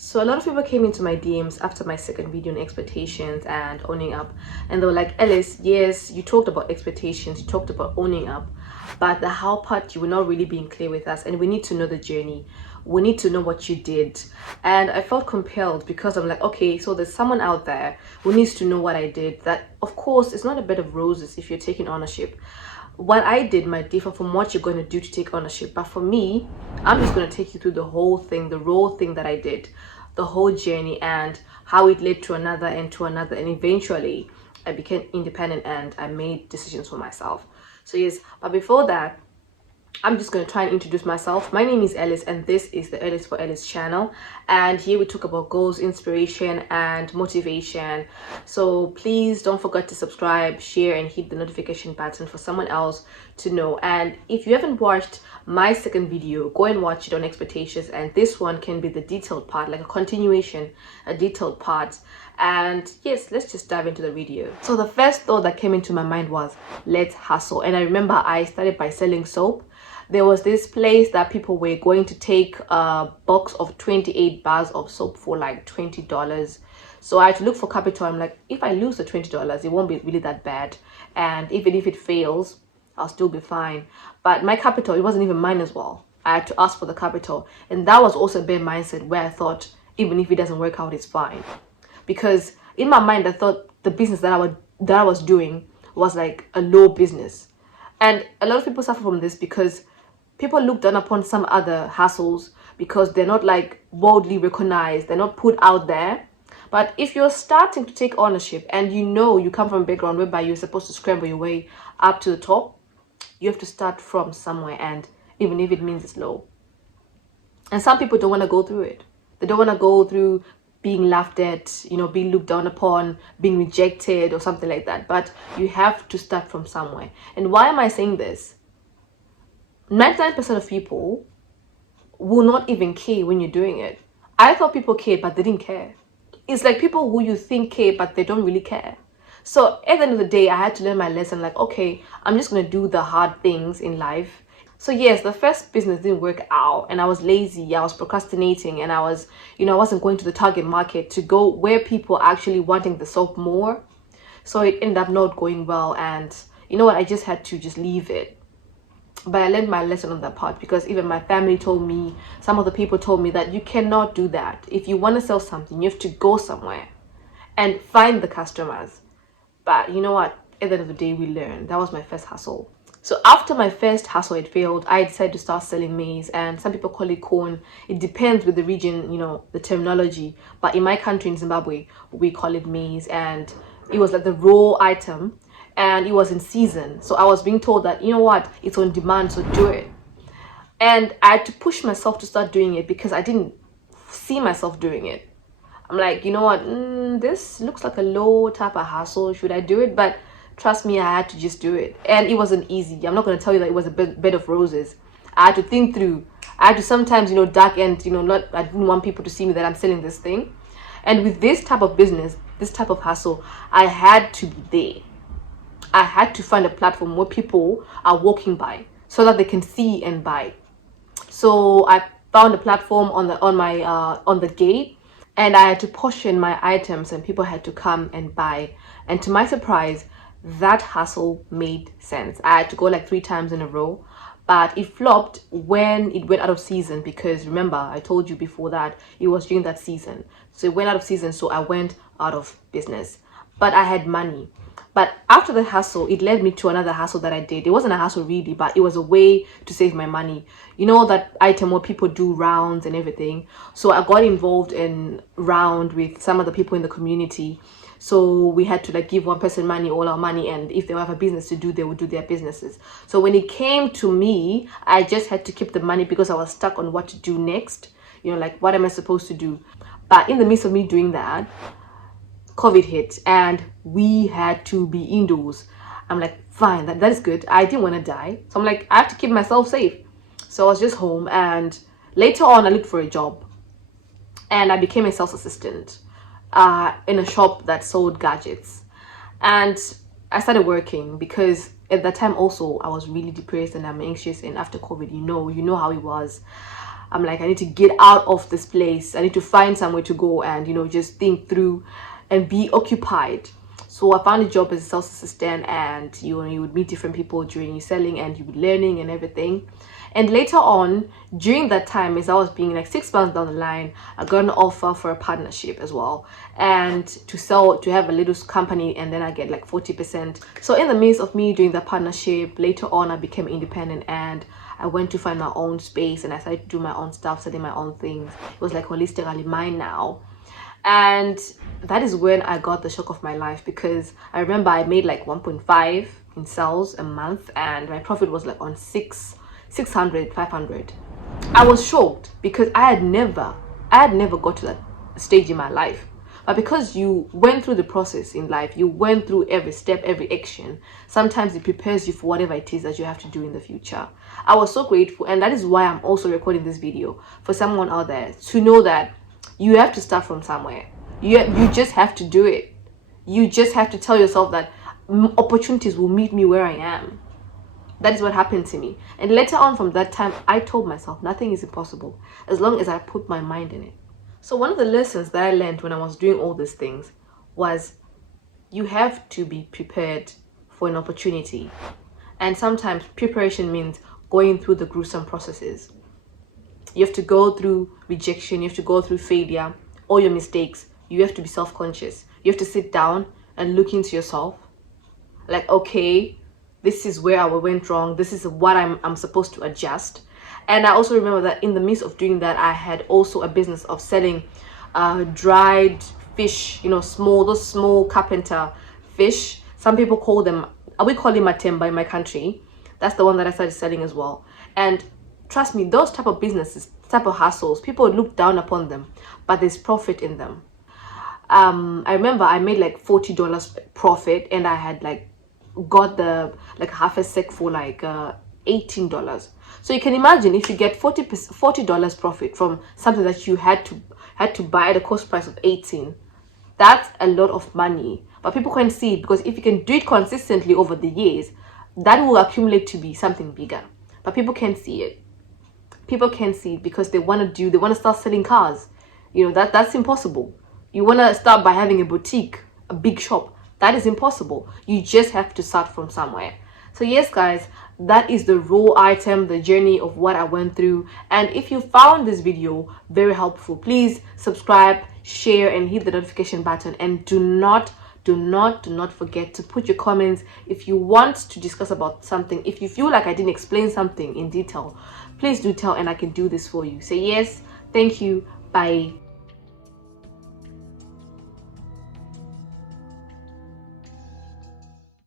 So a lot of people came into my DMs after my second video on expectations and owning up, and they were like, Ellis, yes, you talked about expectations, you talked about owning up, but the how part you were not really being clear with us, and we need to know the journey. We need to know what you did. And I felt compelled because I'm like, okay, so there's someone out there who needs to know what I did. That of course it's not a bed of roses if you're taking ownership. What I did might differ from what you're going to do to take ownership, but for me, I'm just going to take you through the whole thing, the raw thing that I did, the whole journey, and how it led to another and to another, and eventually I became independent and I made decisions for myself. So yes, but before that, I'm just going to try and introduce myself. My name is Ellice and this is the Earlies for Ellice channel, and here we talk about goals, inspiration and motivation. So please don't forget to subscribe, share and hit the notification button for someone else to know. And if you haven't watched my second video, go and watch it on expectations, and this one can be the detailed part, like a continuation, a detailed part. And yes, let's just dive into the video. So the first thought that came into my mind was, let's hustle. And I remember I started by selling soap. There was this place that people were going to take a box of 28 bars of soap for like $20. So I had to look for capital. I'm like, if I lose the $20, it won't be really that bad, and even if it fails, I'll still be fine. But my capital, it wasn't even mine as well. I had to ask for the capital, and that was also a bad mindset where I thought even if it doesn't work out, it's fine. Because in my mind I thought the business that I was doing was like a low business. And a lot of people suffer from this because people look down upon some other hustles because they're not like worldly recognized, they're not put out there. But if you're starting to take ownership and you know you come from a background whereby you're supposed to scramble your way up to the top, you have to start from somewhere, and even if it means it's low. And some people don't want to go through it. They don't want to go through being laughed at, being looked down upon, being rejected or something like that. But you have to start from somewhere. And why am I saying this? 99% of people will not even care when you're doing it. I thought people cared, but they didn't care. It's like people who you think care, but they don't really care. So at the end of the day, I had to learn my lesson, like, okay, I'm just going to do the hard things in life. So yes, the first business didn't work out, and I was lazy, I was procrastinating, and I wasn't going to the target market to go where people are actually wanting the soap more. So it ended up not going well, and you know what, I just had to just leave it. But I learned my lesson on that part, because even my family told me, some of the people told me that you cannot do that. If you want to sell something, you have to go somewhere and find the customers. But you know what, at the end of the day, we learned. That was my first hustle. So after my first hustle had failed, I decided to start selling maize, and some people call it corn. It depends with the region, the terminology. But in my country, in Zimbabwe, we call it maize, and it was like the raw item, and it was in season. So I was being told that, you know what, it's on demand, so do it. And I had to push myself to start doing it because I didn't see myself doing it. I'm like, you know what, this looks like a low type of hustle. Should I do it? But trust me, I had to just do it. And it wasn't easy. I'm not going to tell you that it was a bed of roses. I had to think through. I had to sometimes, duck and, I didn't want people to see me that I'm selling this thing. And with this type of business, this type of hustle, I had to be there. I had to find a platform where people are walking by so that they can see and buy. So I found a platform on the gate, and I had to portion my items, and people had to come and buy. And to my surprise, that hustle made sense. I had to go like 3 times in a row, but it flopped when it went out of season, because remember, I told you before that it was during that season. So it went out of season, so I went out of business. But I had money. But after the hustle, it led me to another hustle that I did. It wasn't a hustle really, but it was a way to save my money. You know that item where people do rounds and everything. So I got involved in round with some of the people in the community. So we had to like give one person money, all our money, and if they have a business to do, they would do their businesses. So when it came to me, I just had to keep the money because I was stuck on what to do next. Like, what am I supposed to do? But in the midst of me doing that, COVID hit and we had to be indoors. I'm like, fine, that is good. I didn't want to die. So I'm like, I have to keep myself safe. So I was just home, and later on I looked for a job, and I became a sales assistant in a shop that sold gadgets. And I started working because at that time also I was really depressed and I'm anxious, and after COVID, you know how it was. I'm like, I need to get out of this place. I need to find somewhere to go and, you know, just think through and be occupied. So I found a job as a sales assistant, and you would meet different people during your selling, and you would be learning and everything. And later on, during that time, as I was being like 6 months down the line, I got an offer for a partnership as well, and to have a little company, and then I get like 40%. So in the midst of me doing the partnership, later on I became independent, and I went to find my own space, and I started to do my own stuff, selling my own things. It was like holistically mine now. And that is when I got the shock of my life, because I remember I made like 1.5 in sales a month, and my profit was like on 600, 500. I was shocked because I had never got to that stage in my life. But because you went through the process in life, you went through every step, every action, sometimes it prepares you for whatever it is that you have to do in the future. I was so grateful, and that is why I'm also recording this video, for someone out there to know that you have to start from somewhere. You just have to do it. You just have to tell yourself that opportunities will meet me where I am. That is what happened to me. And later on from that time, I told myself nothing is impossible as long as I put my mind in it. So one of the lessons that I learned when I was doing all these things was you have to be prepared for an opportunity. And sometimes preparation means going through the gruesome processes. You have to go through rejection, you have to go through failure, all your mistakes. You have to be self-conscious. You have to sit down and look into yourself. Like, okay, this is where I went wrong. This is what I'm supposed to adjust. And I also remember that in the midst of doing that, I had also a business of selling dried fish, you know, those small carpenter fish. Some people call them, we call it matemba in my country. That's the one that I started selling as well. And trust me, those type of businesses, type of hustles, people look down upon them, but there's profit in them. I remember I made like $40 profit, and I had like got the like half a sack for like $18. So you can imagine if you get $40 profit from something that you had to buy at a cost price of 18. That's a lot of money, but people can't see it, because if you can do it consistently over the years, that will accumulate to be something bigger. But people can't see it. People can't see it because they want to start selling cars. You know, that's impossible. You want to start by having a boutique, a big shop. That is impossible. You just have to start from somewhere. So yes, guys, that is the raw item, the journey of what I went through. And if you found this video very helpful, please subscribe, share, and hit the notification button. And do not forget to put your comments if you want to discuss about something. If you feel like I didn't explain something in detail, please do tell, and I can do this for you. Say yes, thank you, bye.